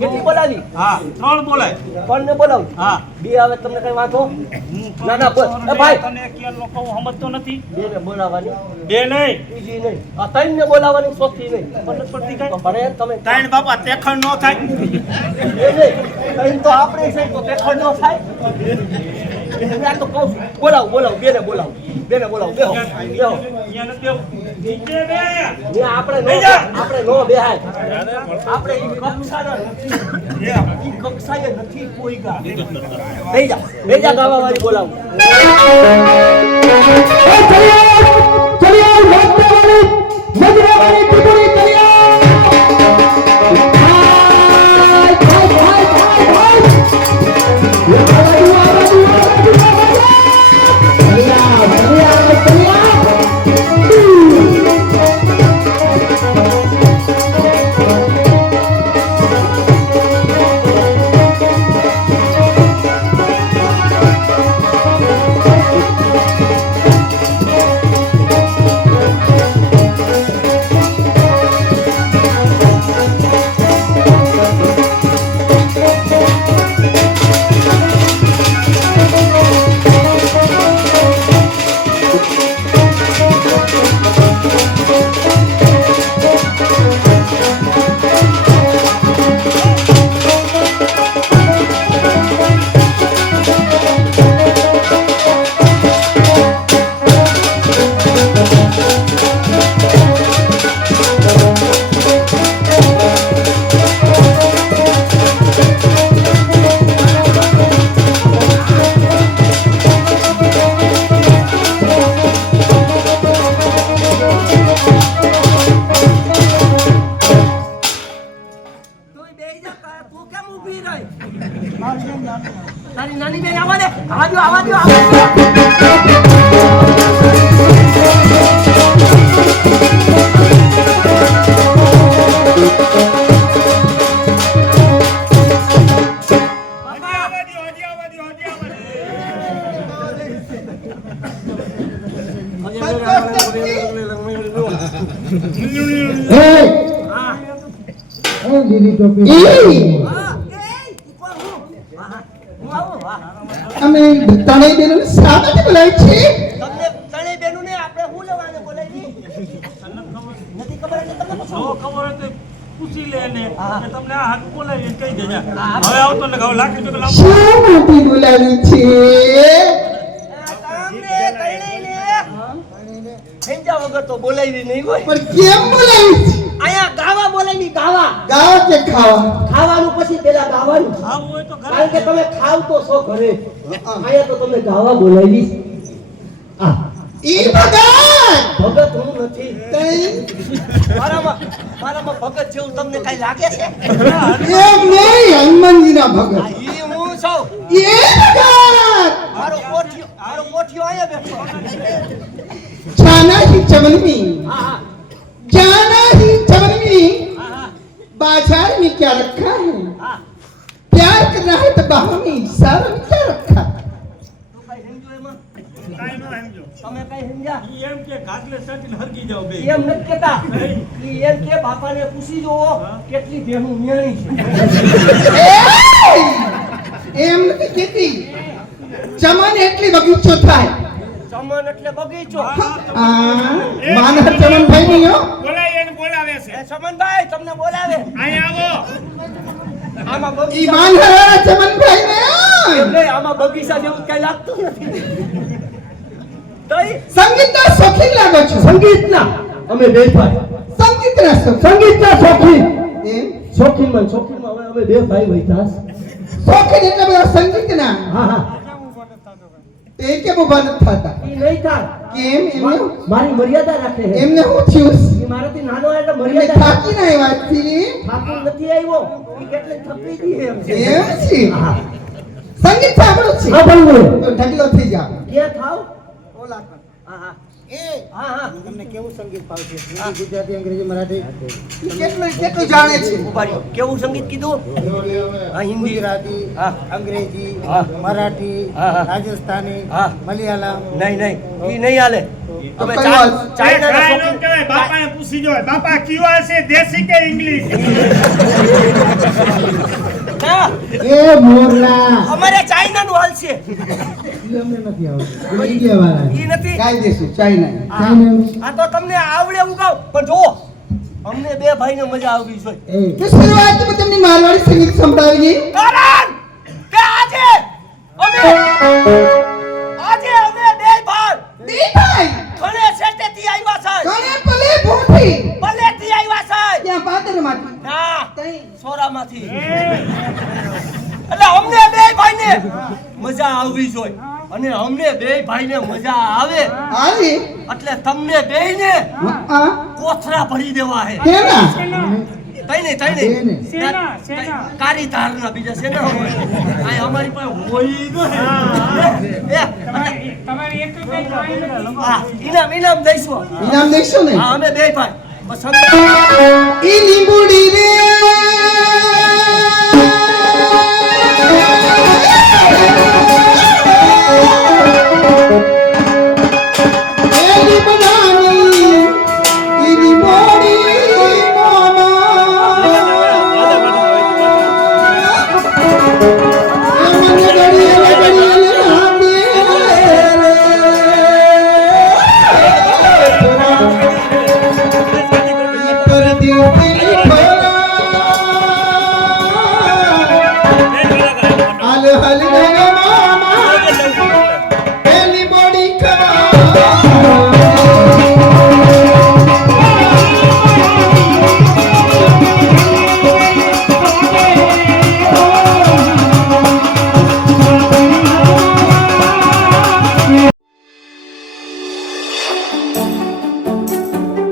કેટલી બોલાવી? હા 3 બોલાય. કોણ ને બોલાવ? હા 2 આવે તમને કઈ વાંધો? ના ના બોલ. એ ભાઈ તને કેલ લોકો સમજતો નથી. 2 ને બોલાવવાની. 2 નહીં. બીજી નહીં. આ 3 ને બોલાવવાની ચોથી નહીં. પલટ પડતી કઈ. ભરે તમે 3 બાપા તેખણ નો થાય. 2 નહીં. 3 તો આપણે છે તો તેખડ નો થાય. મેં તો કહું છું બોલાવ 2 ને બોલાવ. 2 ને બોલાવ. બેહો બેહો. અહીંયા નથી દેવું. નીચે બે. ને આપણે નો બેહાય. આપણે ઈ કક્ષાએ નથી કોઈ ગા. બેજા ગાવા વાળી બોલાવ. તારી નાની બેન આવા દે. આવા દો. અમે તણે બેનો સ્વાગત બોલાય છે. તમને તણે બેનો ને આપણે હું લેવાને બોલાવી નથી ખબર એટલે તમને પૂછો. ખબર હોય તો પૂછી લે ને તમને આ હાથ બોલાવી કહી દેજે. હવે આવતો ને હવે લાખ રૂપિયા લાવ. શા માટે બોલાવી છે? તમને તણે ને સમજા વગર તો બોલાવી નહીં હોય. પણ કેમ બોલાવી છે? આયા ગાવા બોલાવી. ગાવા કે ખાવા? ખાવાનું પછી પેલા ગાવાનું. આવું હોય તો ઘરે કારણ કે તમે ખાવ તો છો ઘરે. આયા તો તમે ગાવા બોલાવી. આ ઈ ભગત ભગત હું નથી. તઈ મારામાં ભગત જેવું તમને કઈ લાગે છે? એમ નહીં, હનુમાનજીના ભગત. ઈ હું છું. એ ભગત મારો કોઠિયો આયા બેઠો. जाना ही चमनमी, હા जाना ही चमनमी, હા बाजार में क्या रखा है? હા. प्यार करना है तो बाहों में इशारा में क्या रखा? તું કઈ સમજો એમાં? કાઈ ન સમજો. તમે કઈ સમજ્યા? ઈ એમ કે ઘાટલે સટીને હરગી જાવ બે. એમ નથી કેતા. ઈ એમ કે બાપાને પૂછી જોવો કેટલી ભેહું ન્યાણી છે. એમ નથી કહેતી. ચમન એટલી બગીચો થાય. ચમન એટલે બગીચો. માનવ ચમનભાઈ નહીં હો. બોલાય એને બોલાવે છે. એ ચમનભાઈ તમને બોલાવે. અહીંયા આવો. આમાં ઈ બગીચા માનવ ચમનભાઈ ને એટલે આમાં બગીચા જેવું કઈ લાગતું નથી. તઈ સંગીતના શોખીન લાગો છો. સંગીતના અમે બે ભાઈ. સંગીતના શોખીન. સંગીતના શોખીન. એમ શોખીનમાં હવે અમે બે ભાઈ વૈતાસ. શોખીન એટલે બધા સંગીતના. હા હા. તે કેમ ઉભા નથી થતા? ઈ નહીં થાય. કેમ? મારી મર્યાદા રાખે છે. એમને શું થયું? ઈ મારાથી નાનો એટલે એમને મર્યાદા થાકી ના વાતથી. ઠાકુર નથી આવ્યો. ઈ કેટલે થપી દી એમ છે. એમ છે. હા. સંગીત સાંભળું છે. હા ભણવું. તો ઢગલો થઈ જાવ. ક્યાં થાવ? ઓલા હા હા. એ હા હા. તમને કેવું સંગીત ભાવશે? હિન્દી, ગુજરાતી, અંગ્રેજી, મરાઠી કેટલું જાણે છે? ઉભા રહ્યો. કેવું સંગીત કીધું? હા હિન્દી. ગુજરાતી, હા. અંગ્રેજી, હા. મરાઠી, હા, હા. રાજસ્થાની, હા. મલયાલમ. નહીં ઈ નહીં હાલે. તમે કઈ વાત? ચાઇનાના કાંઈ ન શોખીન- કહેવાય, બાપાને પૂછી જોય બાપા કયું હશે દેશી કે ઇંગ્લિશ ના, એ મોરલા અમારે ચાઇનાનું હાલ છે ઈ અમને નથી આવડતું ઇન્ડિયા વાળા ઈ નથી કાયદેસર ચાઇના આ તો તમને આવડે ઉગાવ પણ જો અમને બે ભાઈને મજા આવવી જોઈએ તો શરૂઆતમાં તમને મારવાડી સંગીત સંભળાવીએ કારણ કે આજે અમે બે ભાઈ દીભાઈ ઘણે શેટેથી આવ્યા છે કોને ભલે ભૂઠી ભલેથી આવ્યા છે ત્યાં પાદરમાંથી ના તઈ સોરામાંથી એટલે અમને બે ભાઈને મજા આવવી જોઈએ અને અમને બે ભાઈને મજા આવે આવી એટલે તમને બેયને આ કોથરા ભરી દેવા હે કેના તઈ નહીં સેના, સેના. કારી ધારના બીજા સેના હોય આ અમારી પાસે હોય ન હે તમારી એક બે હા ઇનામ દઈશું ઇનામ દેખશો ને હા અમે બે ભાઈ બસ ઈ લીંબુડી રે